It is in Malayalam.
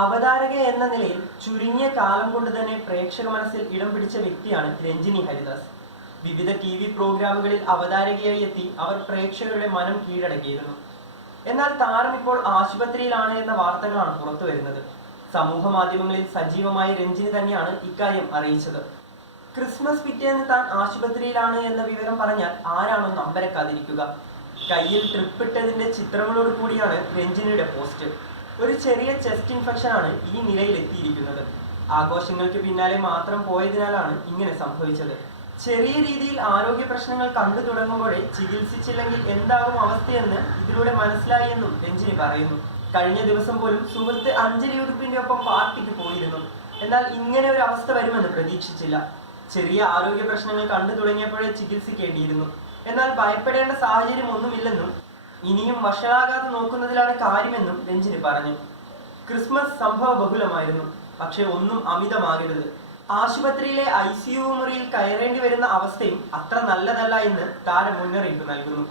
അവതാരക എന്ന നിലയിൽ ചുരുങ്ങിയ കാലം കൊണ്ട് തന്നെ പ്രേക്ഷക മനസ്സിൽ ഇടം പിടിച്ച വ്യക്തിയാണ് രഞ്ജിനി ഹരിദാസ്. വിവിധ ടി വി പ്രോഗ്രാമുകളിൽ അവതാരകയായി എത്തി അവർ പ്രേക്ഷകരുടെ മനം കീഴടക്കിയിരുന്നു. എന്നാൽ താരം ഇപ്പോൾ ആശുപത്രിയിലാണ് എന്ന വാർത്തകളാണ് പുറത്തു വരുന്നത്. സമൂഹ മാധ്യമങ്ങളിൽ സജീവമായി രഞ്ജിനി തന്നെയാണ് ഇക്കാര്യം അറിയിച്ചത്. ക്രിസ്മസ് പിറ്റേന്ന് താൻ ആശുപത്രിയിലാണ് എന്ന വിവരം പറഞ്ഞാൽ ആരാണോ നമ്പരക്കാതിരിക്കുക കയ്യിൽ ട്രിപ്പിട്ടതിന്റെ ചിത്രങ്ങളോട് കൂടിയാണ് രഞ്ജിനിയുടെ പോസ്റ്റ്. ഒരു ചെറിയ ചെസ്റ്റ് ഇൻഫെക്ഷൻ ആണ് ഈ നിലയിലെത്തിയിരിക്കുന്നത്. ആഘോഷങ്ങൾക്ക് പിന്നാലെ മാത്രം പോയതിനാലാണ് ഇങ്ങനെ സംഭവിച്ചത്. ചെറിയ രീതിയിൽ ആരോഗ്യ പ്രശ്നങ്ങൾ കണ്ടു തുടങ്ങുമ്പോഴേ ചികിത്സിച്ചില്ലെങ്കിൽ എന്താകും അവസ്ഥയെന്ന് ഇതിലൂടെ മനസ്സിലായി എന്നും രഞ്ജിനി പറയുന്നു. കഴിഞ്ഞ ദിവസം പോലും സുഹൃത്ത് അഞ്ജലി ഉറുപ്പിന്റെ ഒപ്പം പാർട്ടിക്ക് പോയിരുന്നു. എന്നാൽ ഇങ്ങനെ ഒരു അവസ്ഥ വരുമെന്ന് പ്രതീക്ഷിച്ചില്ല. ചെറിയ ആരോഗ്യ പ്രശ്നങ്ങൾ കണ്ടു തുടങ്ങിയപ്പോഴേ ചികിത്സിക്കേണ്ടിയിരുന്നു. എന്നാൽ ഭയപ്പെടേണ്ട സാഹചര്യം ഒന്നുമില്ലെന്നും ഇനിയും വഷളാകാതെ നോക്കുന്നതിലാണ് കാര്യമെന്നും രഞ്ജിനി പറഞ്ഞു. ക്രിസ്മസ് സംഭവ ബഹുലമായിരുന്നു. പക്ഷെ ഒന്നും അമിതമാകരുത്. ആശുപത്രിയിലെ ഐ സി യു മുറിയിൽ കയറേണ്ടി വരുന്ന അവസ്ഥയും അത്ര നല്ലതല്ല എന്ന് താരം മുന്നറിയിപ്പ് നൽകുന്നു.